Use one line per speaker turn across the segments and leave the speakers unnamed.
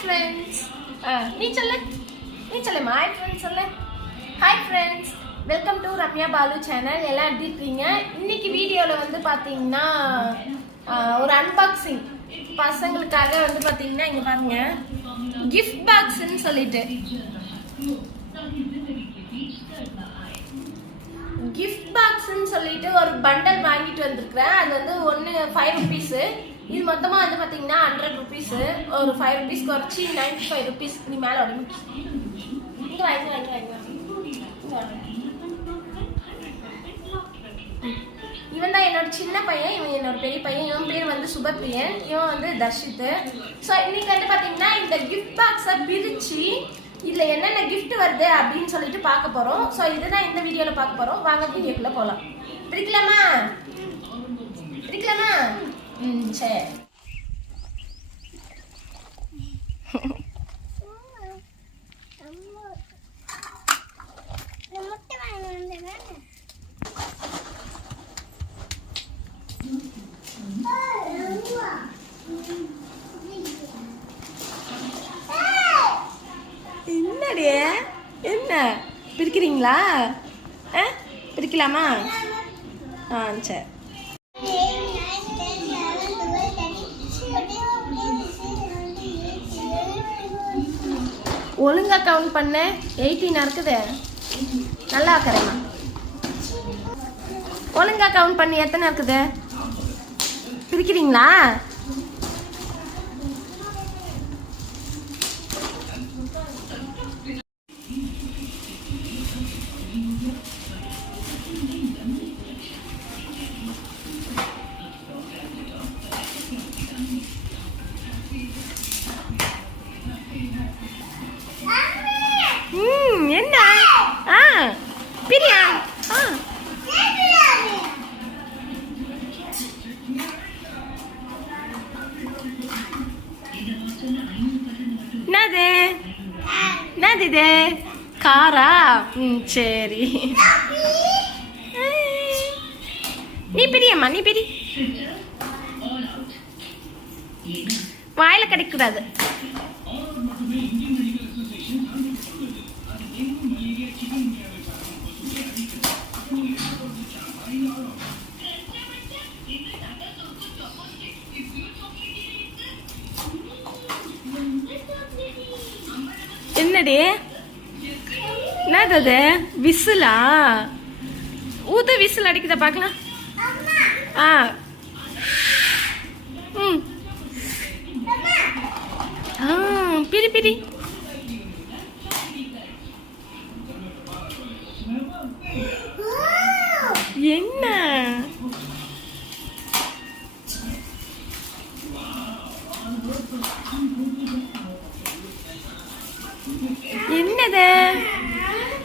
Friends நீ சொல்லு. நீ சொல்லு ஹாய் ஃப்ரெண்ட்ஸ் சொல்லு. Hi friends welcome to Ramya Balu channel எல்லாம் எப்படி இருக்கீங்க? இன்னைக்கு வீடியோவில் வந்து பார்த்தீங்கன்னா ஒரு அன்பாக்சிங் பசங்களுக்காக வந்து பார்த்தீங்கன்னா இங்கே பாருங்க. கிஃப்ட் பாக்ஸ்ன்னு சொல்லிட்டு. கிஃப்ட் பாக்ஸ்ன்னு சொல்லிட்டு ஒரு பண்டல் வாங்கிட்டு வந்திருக்கிறேன். அது வந்து ஒன்று ஃபைவ் ருபீஸு இது மொத்தமாக வந்து பார்த்தீங்கன்னா ஹண்ட்ரட் ருபீஸு ஒரு ஃபைவ் ருபீஸ் குறைச்சி நைன்டி ஃபைவ் ருபீஸ் நீ மேலே உடம்பு இங்கே வாங்கி வாங்கி வாங்கி. இவன் தான் என்னோட சின்ன பையன் இவன் என்னோட பெரிய பையன் இவன் பேர் வந்து சுபப்பிரியன் இவன் வந்து தர்ஷித்து. ஸோ இன்னைக்கு வந்து பார்த்தீங்கன்னா இந்த கிஃப்ட் பாக்ஸை பிரித்து இதில் என்னென்ன கிஃப்ட் வருது அப்படின்னு சொல்லிட்டு பார்க்க போகிறோம் ஸோ இதுதான் இந்த வீடியோவில் பார்க்க போகிறோம் வாங்க வீடியோக்குள்ளே போகலாம் பிரிக்கலாமா? பிரிக்கலாமா? ம் சரி
முட்டை வாங்கி வந்தேன்
என்னடி என்ன பிரிக்கிறீங்களா? ஆ? பிரிக்கலாமா? ஆ சரி. ஒழுங்கா கவுண்ட் பண்ணு. எயிட்டீனாக இருக்குது நல்லா கரைமா ஒழுங்கா கவுண்ட் பண்ணி. எத்தனை இருக்குது பிரிக்கிறீங்களா? இது? காரா? ம் சரி. நீ பிரியம்மா நீ பிரி. வாயில கிடைக்கூடாது என்னடி? என்னது அது? விசிலா? ஊத விசில் அடிக்குதா பார்க்கலாம் ஆ. ம். ஆ பிரி பிரி. என்ன? என்னது?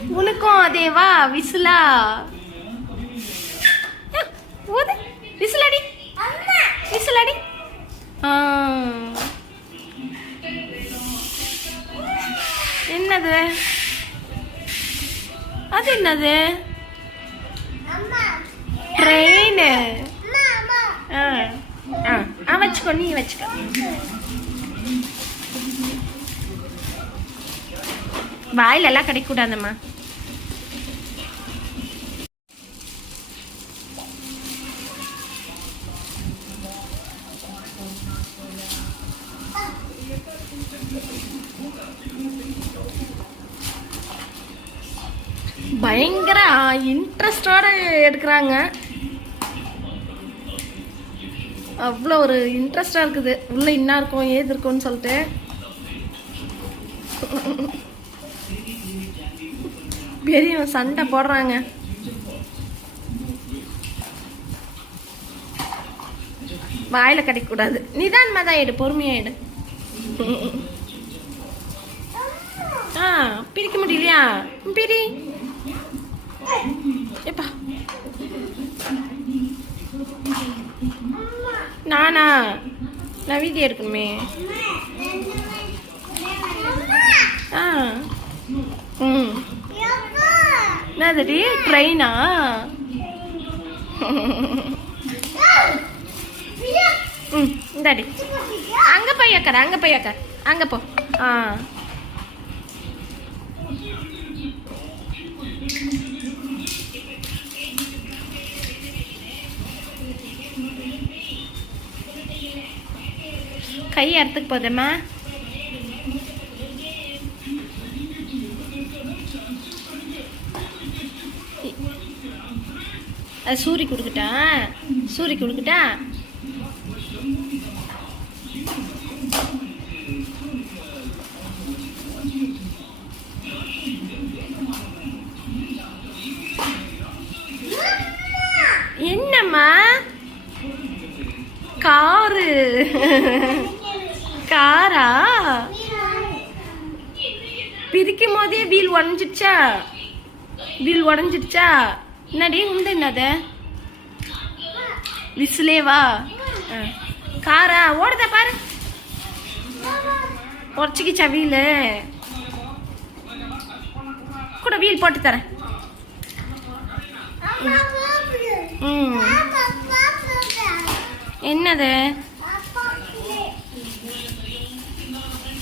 உனக்கும் அதேவா? விசிலா? ஊது விசிலடி. விசிலடி. ஆ. என்னது? அது என்னது? ட்ரெயின். ஆ. ஆ. ஆ வச்சுக்கோ நீ வச்சுக்கோ. வாயில் எல்லாம் கிடைக்கூடாதம்மா. பயங்கர இன்ட்ரெஸ்டோட எடுக்கிறாங்க. அவ்வளோ ஒரு இன்ட்ரெஸ்டாக இருக்குது. உள்ளே என்ன இருக்கும் ஏது இருக்கும்னு சொல்லிட்டு. பெரியவன் சண்டை போடுறாங்க. வாயில கிடைக்கக்கூடாது. நிதானமாக தான் எடு பொறுமையாக எடு. ஆ பிரிக்க முடியலையா? பிரி. எப்பா நானா? நான் வீடியோ எடுக்கணுமே ஆ. ம். என்னதுடி ட்ரெயினா ம் இந்தாடி அங்கே போய் உக்கார் அங்கே போய் உக்கார். அங்கே போ. ஆ. கை அறுத்துக்கு போதேம்மா. அது சூரி கொடுக்கட்டா? சூரி கொடுக்கட்டா? என்னம்மா? காரு. காரா? பிரிக்கும் போதே வீல் உடஞ்சிடுச்சா? வீல் உடஞ்சிடுச்சா? என்னடி உண்டு என்னது? விசிலேவா? ஆ. காரா ஓடுதா பாரு. உடச்சிக்கிச்சா வீல். கூட வீல் போட்டு தரேன். ம். என்னது?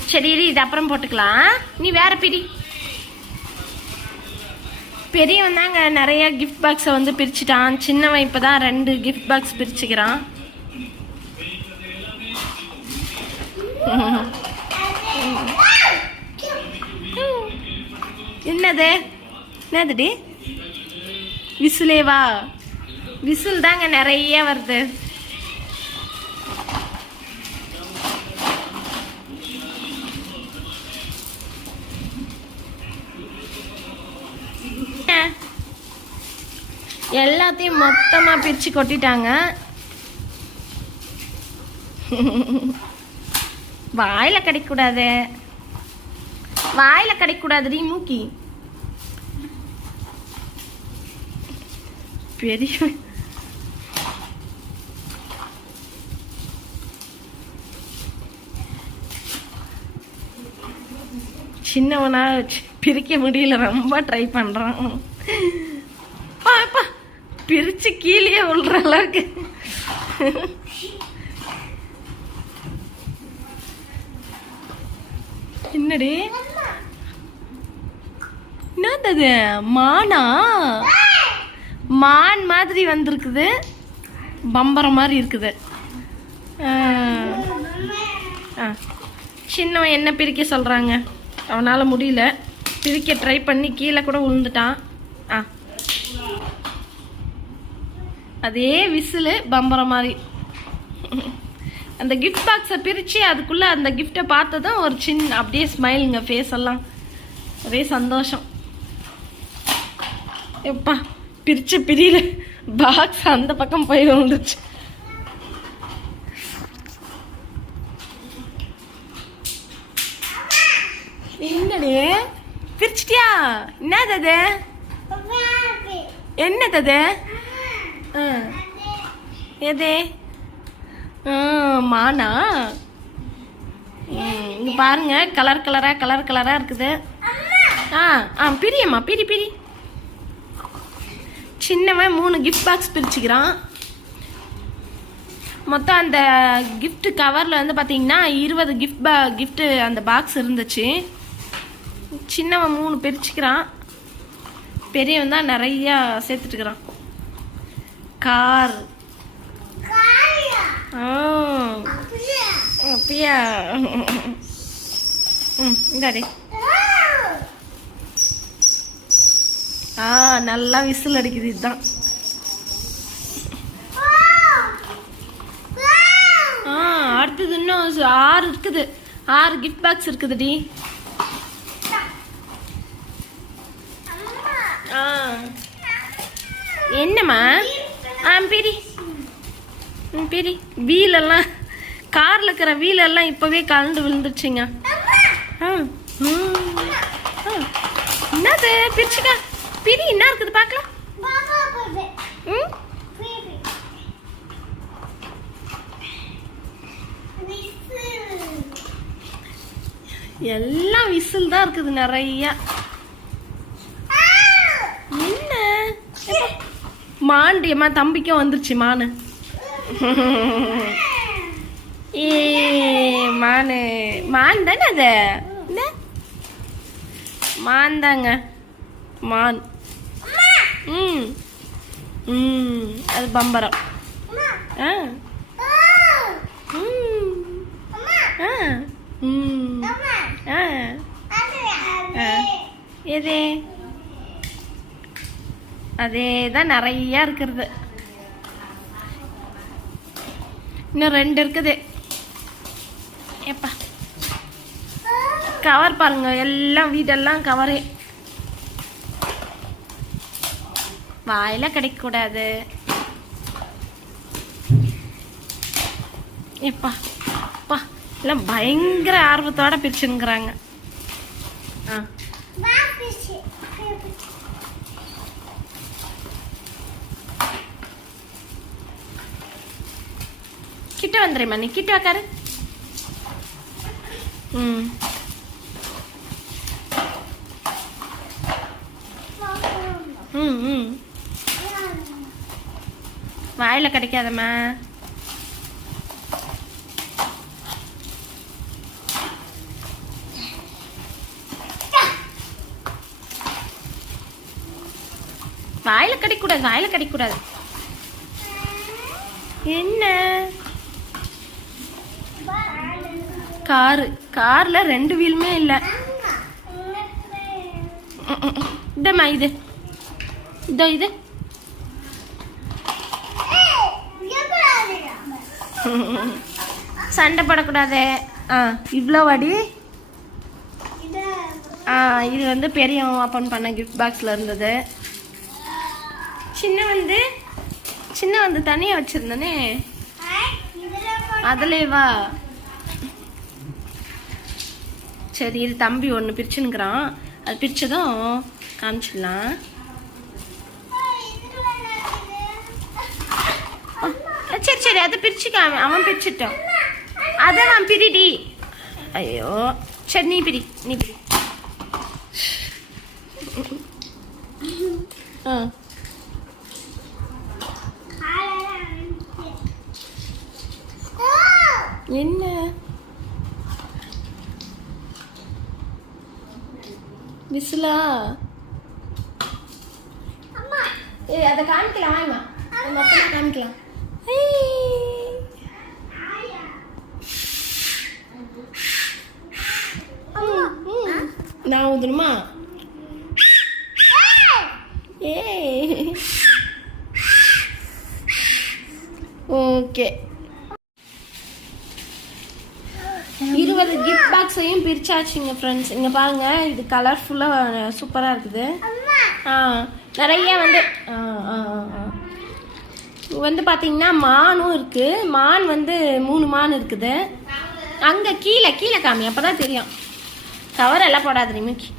சரி இது அப்புறம் போட்டுக்கலாம். நீ வேற பிடி. பெரியவன் தாங்க நிறைய கிஃப்ட் பாக்ஸை வந்து பிரிச்சுட்டான். சின்னவன் இப்பதான் ரெண்டு கிஃப்ட் பாக்ஸ் பிரிச்சுக்கிறான். என்னது? என்னதுடி? விசிலேவா? விசில் தாங்க நிறைய வருது. எல்லாத்தையும் மொத்தமாக பிரித்து கொட்டிட்டாங்க. வாயில் கடிக்கூடாது. வாயில் கடிக்கூடாதுடி மூக்கி. பெரிய சின்னவனா சி- பிரிக்க முடியல ரொம்ப ட்ரை பண்ணுறான் பிரிச்சு கீழே விழுற அளவுக்கு. என்னடி? என்னது மானா? மான் மாதிரி வந்திருக்குது. பம்பரம் மாதிரி இருக்குது. ஆ. சின்னவன் என்ன பிரிக்க சொல்கிறாங்க அவனால் முடியல. பிரிக்க ட்ரை பண்ணி கீழே கூட விழுந்துட்டான் ஆ அதே விசிலு பம்பரம் மாதிரி. அந்த கிஃப்ட் பாக்ஸை பிரித்து அதுக்குள்ளே அந்த கிஃப்டை பார்த்ததும் ஒரு சின்ன அப்படியே ஸ்மைலுங்க ஃபேஸ் எல்லாம். ஒரே சந்தோஷம். எப்பா பிரிச்சு பிரியல பாக்ஸ் அந்த பக்கம் போய் விழுந்துச்சு என்னடி? பிரிச்சிட்டியா? என்னது அது? என்னது அது. எதே? ஆ, மானா? ம், இங்க பாருங்க கலர் கலரா கலர் கலரா இருக்குது. ஆ ஆ பிரியம்மா பிரி பிரி. சின்னவன் மூணு கிஃப்ட் பாக்ஸ் பிரிச்சுக்கிறான். மொத்தம் அந்த கிஃப்ட் கவரில் வந்து பார்த்தீங்கன்னா இருபது கிஃப்ட் பா கிஃப்ட்டு அந்த பாக்ஸ் இருந்துச்சு. சின்னவன் மூணு பிரிச்சுக்கிறான். பெரியவன் தான் நிறையா சேர்த்துட்டுக்கிறான். கார். ஆ. அப்படியா? ம் இந்தாடி ஆ நல்லா விசில் அடிக்குது இதுதான். ஆ அடுத்தது இன்னும் ஆறு இருக்குது. ஆறு கிஃப்ட் பாக்ஸ் இருக்குதுடி ஆ. என்னம்மா? ஆ பிரி பிரி வீலெல்லாம் காரில் இருக்கிற வீலெல்லாம் இப்போவே கலந்து விழுந்துருச்சுங்க. ஆ என்னது? பிரிச்சுக்க. பிரி என்ன இருக்குது பார்க்கலாம் ம்? எல்லாம் விசில் தான் இருக்குது நிறையா என்ன எப்பா? மாண்டியம்மா தம்பிக்கும் வந்துருச்சு மானு ஏ மானு. மான் தானே அது? மான் தாங்க. மான். ம். ம் அது பம்பரம். ஆ. ம். ஆ. ம். ஆ. ஆ. எது? அதே தான் நிறைய இருக்கிறது. இன்னும் ரெண்டு இருக்குது. எப்பா கவர் பாருங்க. எல்லாம் வீடெல்லாம் கவரே வாயில கிடைக்கக்கூடாது. எப்பா அப்பா எல்லாம் பயங்கர ஆர்வத்தோட பிரிச்சுங்கிறாங்க ஆ. கிட்ட வந்துடுமா? நீ கிட்ட உக்காரு. ம். ம் ம். வாயில கிடைக்காதம்மா. வாயில கிடைக்கூடாது வாயில கிடைக்கூடாது. என்ன? காரு. கார்ல ரெண்டு வீலுமே இல்ல. இதம்மா இது. இதோ இது. சண்டை போடக்கூடாது. ஆ இவ்வளோ வாடி. ஆ இது வந்து பெரிய ஓப்பன் பண்ண கிஃப்ட் பாக்ஸில் இருந்தது. சின்ன வந்து சின்ன வந்து தனியாக வச்சுருந்தனே. அதுலேயே வா. சரி இது தம்பி ஒன்று பிரிச்சுன்னுக்குறான். அது பிரிச்சதும் காமிச்சிடலாம் சரி சரி அதை பிரிச்சு காமி அவன் பிரிச்சுட்டான். அதை அவன் பிரிடி. ஐயோ சரி நீ பிரி நீ பிரி. ஆ. என்ன? விசிலா ஏ அதை காமிக்கலாம் அதை மொத்தமாக காமிக்கலாம். நான் ஊதணுமா ஏ ஓகே. இருபது கிஃப்ட் பாக்ஸையும் பிரிச்சாச்சுங்க ஃப்ரெண்ட்ஸ் இங்கே பாருங்க இது கலர்ஃபுல்லாக சூப்பராக இருக்குது. ஆ நிறைய வந்து ஆ வந்து பார்த்தீங்கன்னா மானும் இருக்கு. மான் வந்து மூணு மான் இருக்குது. அங்கே கீழே கீழே காமி அப்போ தான் தெரியும். கவர் எல்லாம் போடாது நிமிக்கி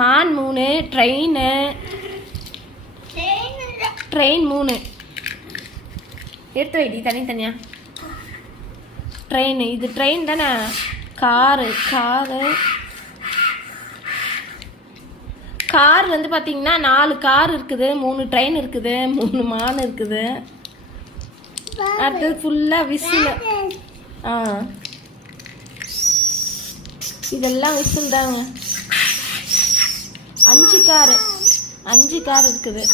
மான் மூணு ட்ரெயின் ட்ரெயின் மூணு. எடுத்து வைடி தனித்தனியா. ட்ரெயின் இது ட்ரெயின் தானே? காரு காரு கார் வந்து பார்த்தீங்கன்னா நாலு கார் இருக்குது மூணு ட்ரெயின் இருக்குது மூணு மான் இருக்குது. அடுத்தது ஃபுல்லாக விசில். ஆ. இதெல்லாம் விசில் தாங்க. அஞ்சு காரு அஞ்சு கார் இருக்குது.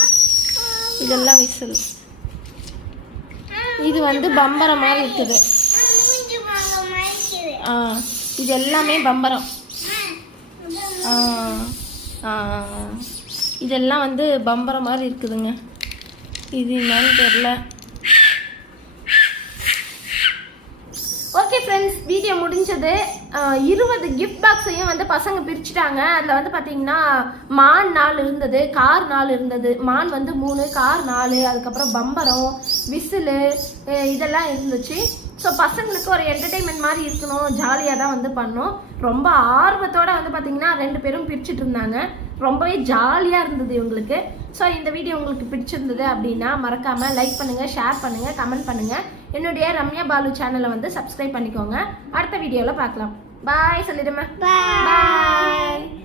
இதெல்லாம் விசில். இது வந்து பம்பரம் மாதிரி இருக்குது. இது எல்லாமே பம்பரம். இதெல்லாம் வந்து பம்பரம் மாதிரி இருக்குதுங்க. இது என்னன்னு தெரில ஓகே ஃப்ரெண்ட்ஸ் வீடியோ முடிஞ்சது. இருபது கிஃப்ட் பாக்ஸையும் வந்து பசங்க பிரிச்சுட்டாங்க. அதில் வந்து பார்த்தீங்கன்னா மான் நாள் இருந்தது கார் நாள் இருந்தது. மான் வந்து மூணு கார் நாலு அதுக்கப்புறம் பம்பரம் விசிலு இதெல்லாம் இருந்துச்சு. ஸோ பசங்களுக்கு ஒரு என்டர்டெயின்மெண்ட் மாதிரி இருக்கணும் ஜாலியாக தான் வந்து பண்ணோம் ரொம்ப ஆர்வத்தோட வந்து பார்த்தீங்கன்னா ரெண்டு பேரும் பிரிச்சுட்டு இருந்தாங்க. ரொம்பவே ஜாலியாக இருந்தது இவங்களுக்கு. ஸோ இந்த வீடியோ உங்களுக்கு பிடிச்சிருந்தது அப்படின்னா மறக்காமல் லைக் பண்ணுங்கள் ஷேர் பண்ணுங்கள் கமெண்ட் பண்ணுங்கள் என்னுடைய ரம்யா பாலு சேனலை வந்து சப்ஸ்கிரைப் பண்ணிக்கோங்க. அடுத்த வீடியோவில் பார்க்கலாம். பாய் சொல்லிடுமா. பாய்